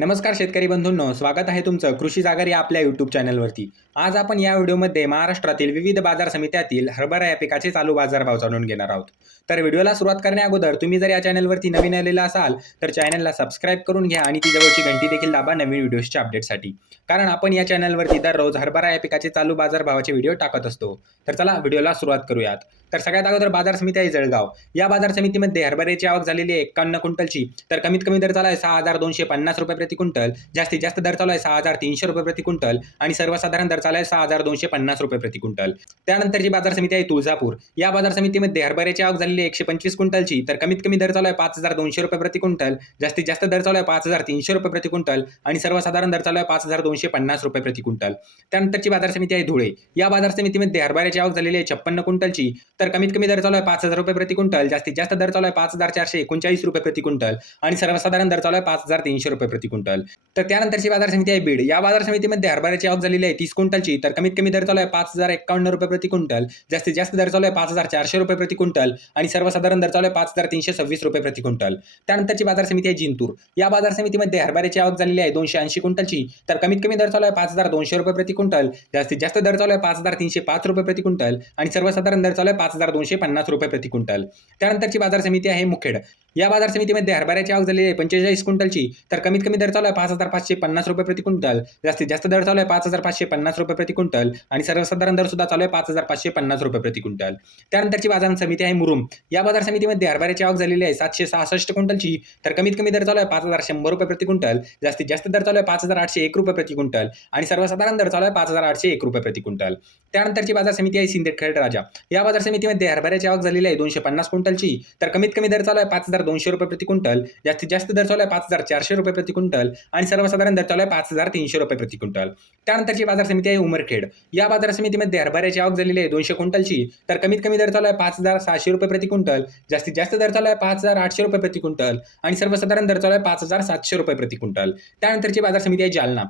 नमस्कार शेतकरी बंधूंनो स्वागत आहे तुमचं कृषी जागर या आपल्या यूट्यूब चॅनलवरती. आज आपण या व्हिडिओमध्ये महाराष्ट्रातील विविध बाजार समित्यातील हरभरा या पिकाचे चालू बाजारभाव जाणून घेणार आहोत. तर व्हिडिओला सुरुवात करण्या अगोदर तुम्ही जर या चॅनलवरती नवीन आलेला असाल तर चॅनलला सबस्क्राईब करून घ्या आणि ती जवळची घंटी देखील दाबा नवीन व्हिडिओजच्या अपडेटसाठी. कारण आपण या चॅनलवरती दररोज हरभरा या पिकाचे चालू बाजारभावाचे व्हिडिओ टाकत असतो. तर चला व्हिडिओला सुरुवात करूयात. तर सगळ्यात अगोदर बाजार समिती आहे जळगाव. या बाजार समितीमध्ये हरभऱ्याची आवक झालेली आहे एकावन्न क्विंटलची. तर कमीत कमी दर चालू आहे सहा हजार दोनशे पन्नास रुपये प्रति क्विंटल जास्तीत जास्त दर चालू आहे सहा हजार तीनशे रुपये प्रति क्विंटल आणि सर्वसाधारण दर चालू आहे सहा हजार दोनशे पन्नास रुपये प्रति क्विंटल. त्यानंतरची बाजार समिती आहे तुळजापूर या बाजार समितीमध्ये हरभऱ्याची आवक झालेली एकशे पंचवीस क्विंटलची तर कमीत कमी दर चालू आहे पाच हजार दोनशे रुपये प्रति क्विंटल जास्तीत जास्त दर चालू आहे पाच हजार तीनशे रुपये प्रति क्विंटल आणि सर्वसाधारण दर चालू आहे पाच हजार दोनशे पन्नास रुपये प्रति क्विंटल. त्यानंतरची बाजार समिती आहे धुळे या बाजार समितीमध्ये हरभऱ्याची आवक झालेली आहे छप्पन्न क्विंटलची तर कमीत कमी दर चालू आहे पाच हजार रुपये प्रति क्विंटल जास्तीत जास्त दर चालू आहे पाच हजार चारशे एकोणचाळीस रुपये प्रति क्विंटल आणि सर्वसाधारण दर चालू आहे पाच हजार तीनशे रुपये प्रति क्विंटल. तर त्यानंतरची बाजार समिती आहे बीड. या बाजार समितीमध्ये हरभऱ्याची आवक झालेली आहे तीस क्विंटलची. तर कमीत कमी दर चालू आहे पाच हजार एकावन्न रुपये प्रति क्विंटल. जास्तीत जास्त दर चालू आहे पाच हजार चारशे रुपये प्रति क्विंटल. आणि सर्वसाधारण दर चालू आहे पाच हजार तीनशे सव्वीस रुपये प्रति क्विंटल. त्यानंतरची बाजार समिती आहे जिंतूर. या बाजार समितीमध्ये हरभऱ्याची आवक झालेली आहे दोनशे ऐंशी क्विंटलची. तर कमीत कमी दर चालू आहे पाच हजार दोनशे रुपये प्रति क्विंटल. जास्तीत जास्त दर चालू आहे पाच हजार तीनशे पाच रुपये प्रति क्विंटल. आणि सर्वसाधारण दर चालू आहे पाच हजार दोनशे पन्नास रुपये प्रति क्विंटल. त्यानंतरची बाजार समिती आहे मुखेड. या बाजार समितीमध्ये हरभऱ्याची आवक झालेली आहे. पंचेचाळीस क्विंटलची. तर कमीत कमी दर चालू आहे पाच हजार पाचशे पन्नास रुपये प्रति क्विंटल. जास्तीत जास्त दर चालू आहे पाच हजार पाचशे पन्नास रुपये प्रति क्विंटल. आणि सर्वसाधारण दर सुद्धा चालू आहे पाच हजार पाचशे पन्नास रुपये प्रति क्विंटल. त्यानंतरची बाजार समिती आहे मुरुम. या बाजार समितीमध्ये हरभऱ्याची आवक झालेली आहे सातशे सहासष्ट क्विंटलची. तर कमीत कमी दर चालू आहे पाच हजार शंभर रुपये प्रति क्विंटल. जास्तीत जास्त दर चालू आहे पाच हजार आठशे एक रुपये प्रति क्विंटल. आणि सर्वसाधारण दर चालू आहे पाच हजार आठशे एक रुपये प्रति क्विंटल. त्यानंतरची बाजार समिती आहे सिंदखेड राजा. या बाजार समितीमध्ये हरभऱ्याची आवक झालेली आहे दोनशे पन्नास क्विंटलची. तर कमीत कमी दर चालू आहे पाच हजार दोनशे रुपये प्रति क्विंटल जास्तीत जास्त दर चालू आहे पाच हजार चारशे रुपये प्रति क्विंटल आणि सर्वसाधारण दर चालू आहे पाच हजार तीनशे रुपये प्रति क्विंटल. त्यानंतरची बाजार समिती आहे उमरखेड. या बाजार समितीमध्ये हरभऱ्याची आवक झालेली आहे दोनशे क्विंटलची. तर कमीत कमी दर चालू आहे पाच हजार सहाशे रुपये प्रति क्विंटल जास्तीत जास्त दर चालू आहे पाच हजार आठशे रुपये प्रति क्विंटल आणि सर्वसाधारण दर चालू आहे पाच हजार सातशे रुपये प्रति क्विंटल. त्यानंतरची बाजार समिती आहे जालना.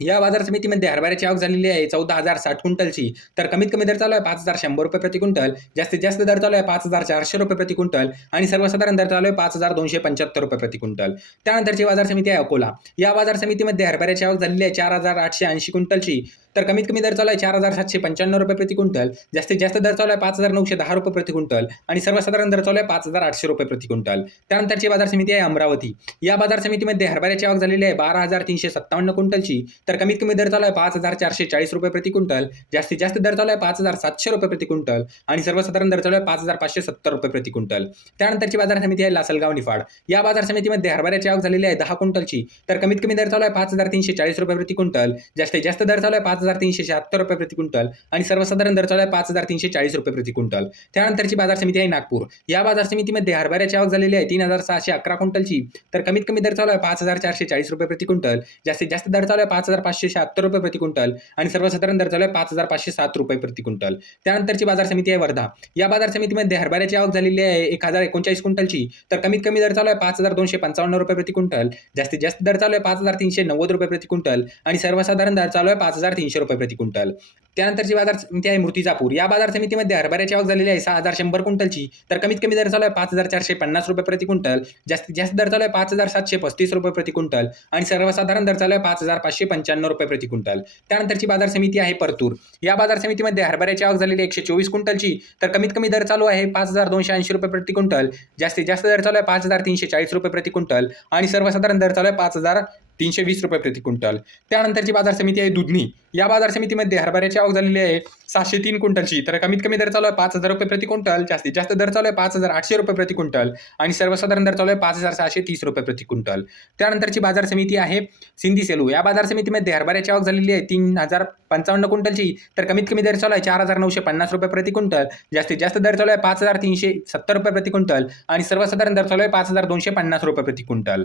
या बाजार समितीमध्ये हरभऱ्याची आवक झालेली आहे चौदा हजार साठ क्विंटलची. तर कमीत कमी दर चालू आहे पाच हजार शंभर रुपये प्रति क्विंटल जास्तीत जास्त दर चालू आहे पाच हजार चारशे रुपये प्रति क्विंटल आणि सर्वसाधारण दर चालू आहे पाच हजार दोनशे पंच्याहत्तर रुपये प्रति क्विंटल. त्यानंतरची बाजार समिती आहे अकोला. या बाजार समितीमध्ये हरभऱ्याची आवक झालेली आहे चार हजार आठशे ऐंशी क्विंटलची. तर कमीत कमी दर चालू आहे चार हजार सातशे पंच्याण्णव रुपये प्रति क्विंटल. जास्तीत जास्त दर चालू आहे पाच हजार नऊशे दहा रुपये प्रति क्विंटल. आणि सर्वसाधारण दर चालू आहे पाच हजार आठशे रुपये प्रति क्विंटल. त्यानंतरची बाजार समिती आहे अमरावती. या बाजार समितीमध्ये हरभऱ्याची आवक झालेली आहे बारा हजार तीनशे सत्तावन्न क्विंटलची. तर कमीत कमी दर चालू आहे पाच हजार चारशे चाळीस रुपये प्रति क्विंटल. जास्तीत जास्त दर चालू आहे पाच हजार सातशे रुपये प्रति क्विंटल. आणि सर्वसाधारण दर चालू आहे पाच हजार पाचशे सत्तर रुपये प्रति क्विंटल. त्यानंतरची बाजार समिती आहे लासलगाव निफाड. या बाजार समितीमध्ये हरभऱ्याची आवक झालेली आहे दहा क्विंटलची. तर कमीत कमी दर चालू आहे पाच हजार तीनशे चाळीस रुपये प्रति क्विंटल. जास्तीत जास्त दर चालू आहे पाच हजार तीनशे शहात्तर रुपये प्रति क्विंटल आणि सर्वसाधारण दर चालू आहे पाच हजार तीनशे चाळीस रुपये प्रति क्विंटल. त्यानंतरची बाजार समिती आहे नागपूर. या बाजार समितीमध्ये हरभऱ्याची आवक झालेली आहे तीन हजार सहाशे अकरा क्विंटलची. तर कमीत कमी दर चालू आहे पाच हजार चारशे चाळीस रुपये प्रति क्विंटल. जास्तीत जास्त दर चालू आहे पाच हजार पाचशे शहात्तर रुपये प्रति क्विंटल आणि सर्वसाधारण दर चालू आहे पाच हजार पाचशे सात रुपये प्रति क्विंटल. त्यानंतरची बाजार समिती आहे वर्धा. या बाजार समितीमध्ये हरभऱ्याची आवक झालेली आहे एक हजार एकोणचाळीस क्विंटलची. तर कमीत कमी दर चालू आहे पाच हजार दोनशे पंचावन्न रुपये प्रति क्विंटल. जास्तीत जास्त दर चालू आहे पाच हजार तीनशे नव्वद रुपये प्रति क्विंटल आणि सर्वसाधारण दर चालू आहे पाच हजार तीनशे रुपये प्रति क्विंटल. त्यानंतरची बाजार समिती आहे मूर्तिजापूर या बाजार समितीमध्ये हरभऱ्याची आवक झालेली आहे सहा हजार शंभर क्विंटलची. तर कमीत कमी दर चालू आहे पाच हजार चारशे पन्नास रुपये प्रति क्विंटल. जास्तीत जास्त दर चालू आहे पाच हजार सातशे पस्तीस रुपये प्रति क्विंटल. आणि सर्वसाधारण दर चालू आहे पाच हजार पाचशे पंच्याण्णव रुपये प्रति क्विंटल. त्यानंतरची बाजार समिती आहे परतूर. या बाजार समितीमध्ये हरभऱ्याची आवक झालेली एकशे चोवीस क्विंटलची. तर कमीत कमी दर चालू आहे पाच हजार दोनशे ऐंशी रुपये प्रति क्विंटल. जास्तीत जास्त दर चालू आहे पाच हजार तीनशे चाळीस रुपये प्रति क्विंटल. आणि सर्वसाधारण दर चालू आहे पाच हजार तीनशे वीस रुपये प्रति क्विंटल. त्यानंतरची बाजार समिती आहे दुधनी. या बाजार समितीमध्ये हरभऱ्याची आवक झालेली आहे सहाशे तीन क्विंटलची. तर कमीत कमी दर चालू आहे पाच हजार रुपये प्रति क्विंटल. जास्तीत जास्त दर चालू आहे पाच हजार आठशे रुपये प्रति क्विंटल. आणि सर्वसाधारण दर चालू आहे पाच हजार सहाशे तीस रुपये प्रति क्विंटल. त्यानंतरची बाजार समिती आहे सिंधी सेलू. या बाजार समितीमध्ये हरभऱ्याची आवक झालेली आहे तीन हजार पंचावन्न क्विंटलची. तर कमीत कमी दर चालू आहे चार हजार नऊशे पन्नास रुपये प्रति क्विंटल. जास्तीत जास्त दर चालू आहे पाच हजार तीनशे सत्तर रुपये प्रति क्विंटल. आणि सर्वसाधारण दर चालू आहे पाच हजार दोनशे पन्नास रुपये प्रति क्विंटल.